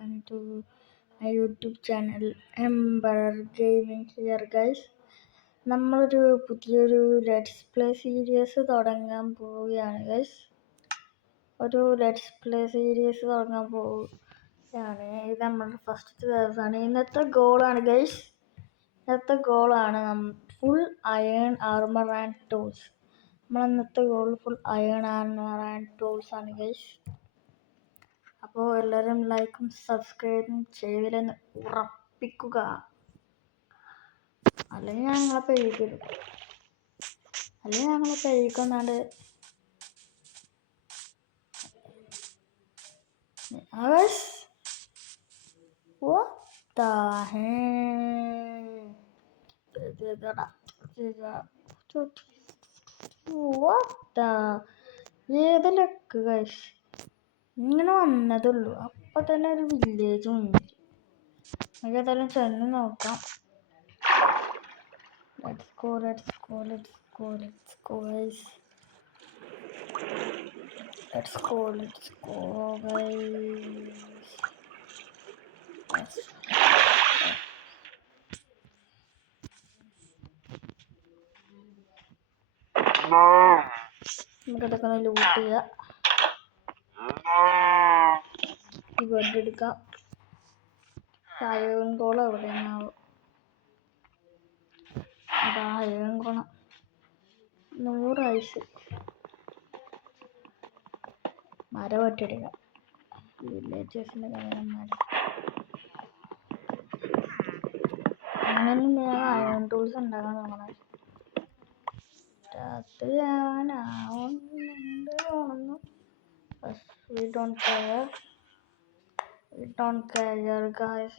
welcome to my YouTube channel Emperor Gaming here guys. നമ്മളൊരു പുതിയൊരു let's play series തുടങ്ങാൻ പോവുകയാണ് ഗൈസ്. ഒരു ലെറ്റ്സ് പ്ലേ സീരീസ് തുടങ്ങാൻ പോവുകയാണ്. ഇത് നമ്മുടെ ഫസ്റ്റ് ദിവസമാണ്. ഇന്നത്തെ ഗോളാണ് ഗൈസ്. ഇന്നത്തെ ഗോളാണ് full iron armour and tools. ഇന്നത്തെ goal full iron armour and tools ആണ് ഗൈസ്. അപ്പോൾ എല്ലാവരും ലൈക്കും സബ്സ്ക്രൈബും ചെയ്തില്ലെന്ന് ഉറപ്പിക്കുക, അല്ലെങ്കിൽ ഞങ്ങളെ പേടിക്കരുത്. അല്ലെങ്കിൽ ഞങ്ങളെ പേടിക്കൊന്നാണ്ട് What the hell? What the? ഏതിലൊക്കെ ഗൈസ് ഇങ്ങനെ വന്നതുള്ളൂ. അപ്പം തന്നെ ഒരു വില്ലേജ് മുന്നിൽ. നമുക്ക് ഏതായാലും ചെന്ന് നോക്കാം. Let's go guys. നമുക്ക് ഇതൊക്കെ ഒന്ന് ലൂട്ട് ചെയ്യാം. ഈ ബെഡ് എടുക്കാം. അയൺ കോളം എവിടെയാണാവും? അതാ അയൺ കോളം. 100 ഐസ്. മരം ഒറ്റെടുക്കാം. വില്ലേജേഴ്സിൻ്റെ മരം. അങ്ങനെയൊന്നും ഞാൻ അയൺ ടൂൾസ് ഉണ്ടാക്കാൻ നോക്കണം. രാത്രിയാവാനാവുന്നുണ്ട് തോന്നുന്നു. We don't care guys.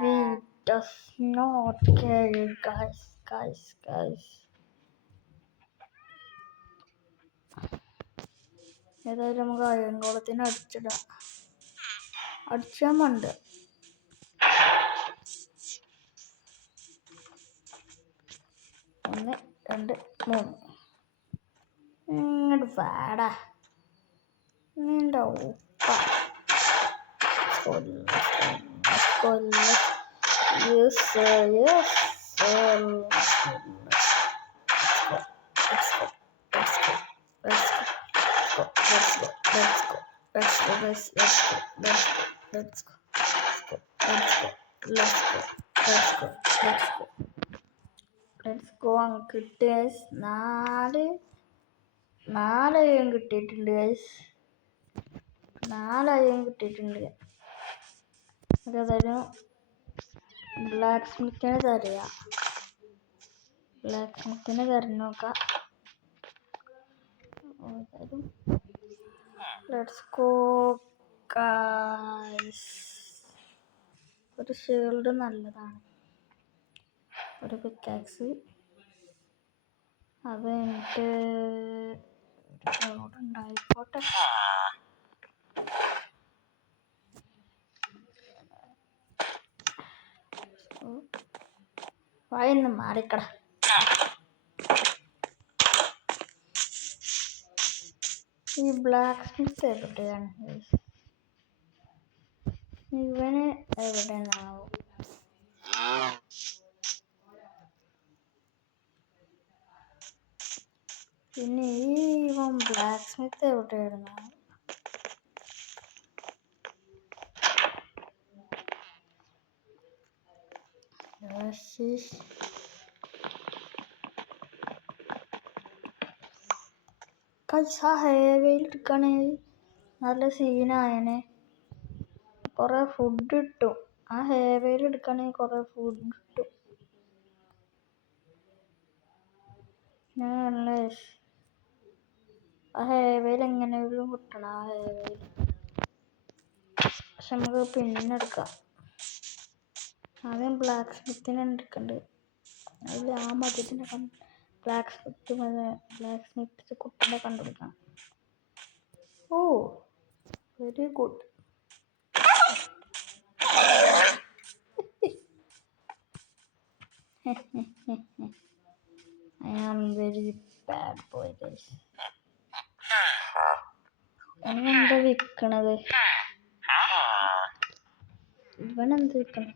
We does not care guys. ഏതായാലും നമുക്ക് അയൺ കോളത്തിന് അടിച്ചാൻ വേണ്ട. 1 2 3 ഇങ്ങോട്ട് വാടാ നിന്റെ ഉപ്പ കൊല്ല. Yes sir. Let's go. കിട്ടിയ 4 അയ്യം കിട്ടിയിട്ടുണ്ട് ഗൈസ്. 4 അയ്യം കിട്ടിയിട്ടുണ്ട്. അതേതായാലും ബ്ലാക്ക് സ്മിത്തിനെ തിരഞ്ഞു നോക്കാം. Let's go guys. ഒരു ഷീൽഡ് നല്ലതാണ്. ഒരു പിക്കാക്സ്. അത് എനിക്ക് ഉണ്ടായിക്കോട്ടെ. വായിന്ന് മാറിക്കട. ഈ ബ്ലാക്ക് സ്മിത്ത് എവിടെയാണ്? ഇവന് എവിടെയാണാവും? പിന്നെ ഇവൻ ബ്ലാക്ക് സ്മിത്ത് എവിടെയായിരുന്നു? ഹൈവേയിൽ എടുക്കണേ നല്ല സീനായനെ. കുറെ ഫുഡ് കിട്ടും. ആ ഹൈവേയിൽ എടുക്കണേ കുറെ ഫുഡ് കിട്ടും. ആ ഹൈവേയിൽ എങ്ങനെയെങ്കിലും കിട്ടണം. ആ ഹൈവേയിൽ പക്ഷെ നമുക്ക് പിന്നെ എടുക്കാം. ആദ്യം ബ്ലാക്ക് സ്മിത്തിനെ എടുക്കണ്ട്. അതിൽ ആ മതിലിനെ ബ്ലാക്ക് സ്മിത്ത് കുട്ടിനെ കണ്ടുപിടിക്കണം. Oh very good. I am very bad boy guys. ഇവനെന്താ വിൽക്കണത്? ഇവനെന്ത് വിൽക്കണം?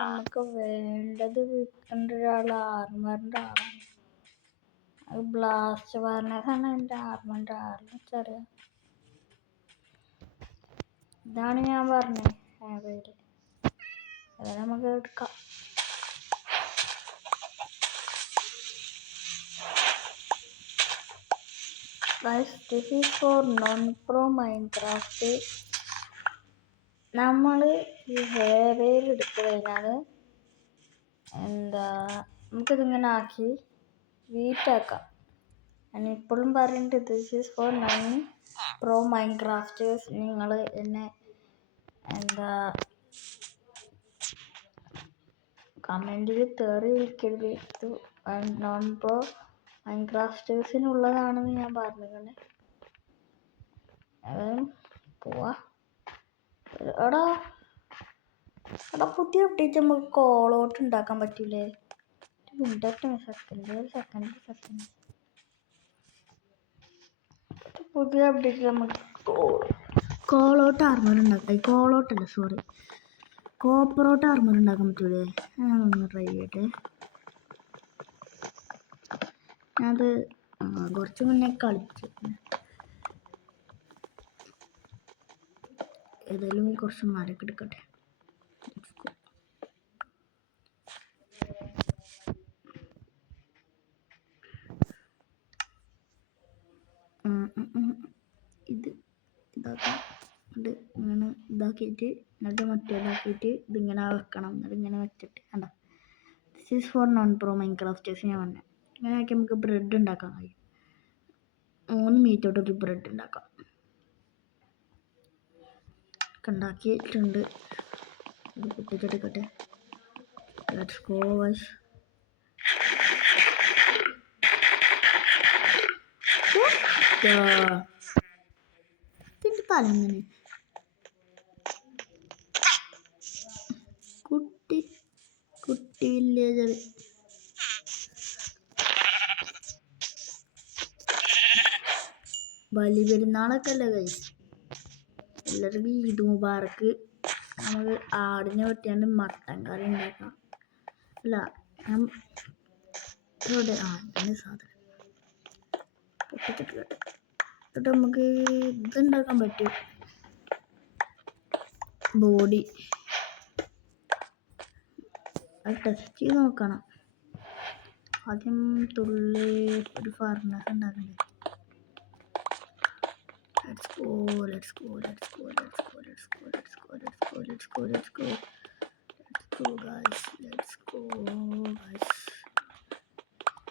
നമുക്ക് വേണ്ടത് വിൽക്കേണ്ട ഒരാൾ ആർമറിൻ്റെ ആളാണ്. അത് ബ്ലാസ്റ്റ് പറഞ്ഞതാണ് എൻ്റെ ആർമറിൻ്റെ ആളെന്നറിയാം. ഇതാണ് ഞാൻ പറഞ്ഞത് പേര്. അത് നമുക്ക് എടുക്കാം. Guys, this is for non-pro Minecraft. നമ്മൾ ഈ ഹെയർവെയിൽ എടുത്തു കഴിഞ്ഞാൽ നമുക്കിതിങ്ങനെ ആക്കി വീറ്റാക്കാം. ഞാൻ ഇപ്പോഴും പറയുന്നുണ്ട്, this is four non-pro Minecrafters. നിങ്ങൾ എന്നെ കമൻറ്റിൽ തെറി വിളിക്കരുത്. non-pro മൈൻക്രാഫ്റ്റേഴ്സിനുള്ളതാണെന്ന് ഞാൻ പറഞ്ഞിട്ടുണ്ട്. പോവാ. എടാ പുതിയ അപ്ഡേറ്റ് നമുക്ക് കോൾ ഔട്ട് ഉണ്ടാക്കാൻ പറ്റൂലേ? സെക്കൻഡ് പുതിയ അപ്ഡേറ്റ് നമുക്ക് കോൾ ഔട്ട് ആർമർ ഉണ്ടാക്കാം. കോൾ ഔട്ട് അല്ല, സോറി, കോപ്പർ ഔട്ട് ആർമർ ഉണ്ടാക്കാൻ പറ്റൂലേ? ഞാനൊന്ന് ട്രൈ ചെയ്യട്ടെ. അത് കുറച്ച് മുന്നേ കളിച്ചു. ഏതായാലും കുറച്ച് മരക്ക് എടുക്കട്ടെ. ഇതാക്കാം. ഇങ്ങനെ ഇതാക്കിയിട്ട് എന്നിട്ട് മറ്റേതാക്കിയിട്ട് ഇതിങ്ങനെ വെക്കണം. എന്നിട്ട് ഇങ്ങനെ വെച്ചിട്ട് കണ്ടോ, this is four non-pro Minecrafters. ഞാൻ പറഞ്ഞു ഇങ്ങനെ ആക്കി നമുക്ക് ബ്രെഡ് ഉണ്ടാക്കാൻ കഴിയും. 3 മീറ്റോട്ടൊരു ബ്രെഡ് ഉണ്ടാക്കാം. ഉണ്ടാക്കിയിട്ടുണ്ട്. ഇത് പൊട്ടിച്ചെടുക്കട്ടെ. Let's go guys. ഇതിൻ്റെ തലങ്ങനെ കുട്ടി വില്ലേജർ. ബലി പെരുന്നാളൊക്കെ അല്ലേ ഗയ്സ്? എല്ലാവർക്കും ഈദ് മുബാറക്ക്. നമുക്ക് ആടിനെ വെട്ടിയാണ്ട് മട്ടൻ കറി ഉണ്ടാക്കാം. അല്ല, ഇവിടെ ഇങ്ങനെ സാധനം പൊട്ടിച്ചിട്ട് എന്നിട്ട് നമുക്ക് ഇതുണ്ടാക്കാൻ പറ്റും. ബോഡി അത് ടെസ്റ്റ് ചെയ്ത് നോക്കണം. ആദ്യം തുള്ളി ഒരു ഫർണസ് ഉണ്ടാക്കണ്ടേ. Let's go guys.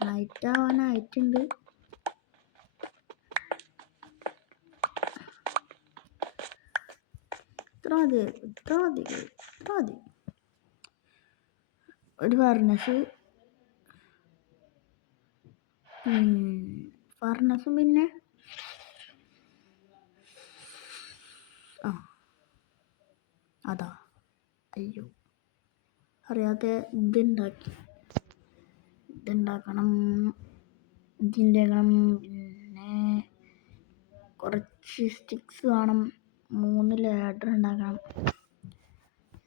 നൈറ്റ് ആവാനായിട്ടുണ്ട്. ഇത്ര മതി. ഒരു ഫർണസും പിന്നെ അതാ, അയ്യോ അറിയാതെ ഇതുണ്ടാക്കണം. ഇതിൻ്റെ പിന്നെ കുറച്ച് സ്റ്റിക്സ് വേണം. 3 ലാഡർ ഉണ്ടാക്കണം.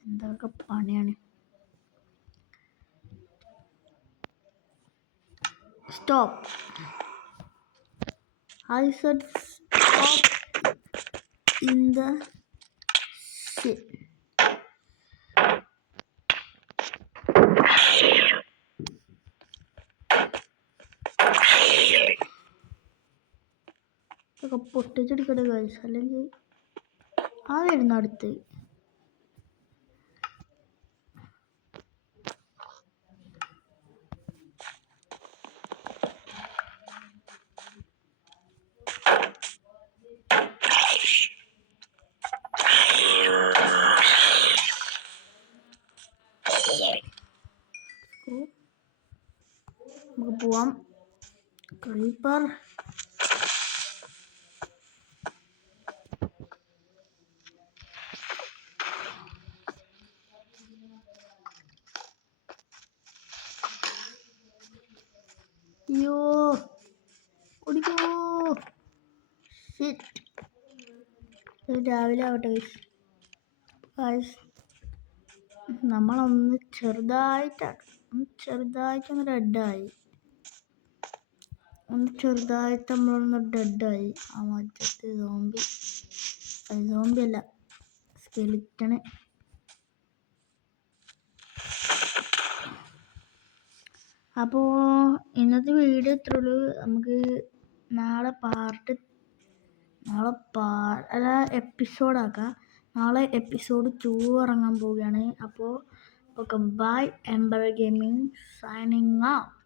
എന്തൊക്കെ പണിയാണ്. Stop. I said stop in the shit. ഇതൊക്കെ പൊട്ടിച്ചെടുക്കട്ടെ ഗൈസ്, അല്ലെങ്കിൽ ആ വരുന്ന അടുത്ത്. നമുക്ക് പോവാം. ക്രീപ്പർ രാവിലെ ആവട്ടെ ഗൈസ്. നമ്മളൊന്ന് ചെറുതായിട്ടൊന്ന് ഡെഡായി. നമ്മളൊന്ന് ഡെഡായി. ആ മറ്റേ സോംബി അല്ല, സ്കെലിറ്റണ്. അപ്പോൾ ഇന്നത്തെ വീഡിയോ ഇത്രയുള്ളൂ. നമുക്ക് നാളെ എപ്പിസോഡാക്കാം. നാളെ എപ്പിസോഡ് 2 ഇറങ്ങാൻ പോവുകയാണ്. അപ്പോൾ okay, bye. Ember gaming signing out.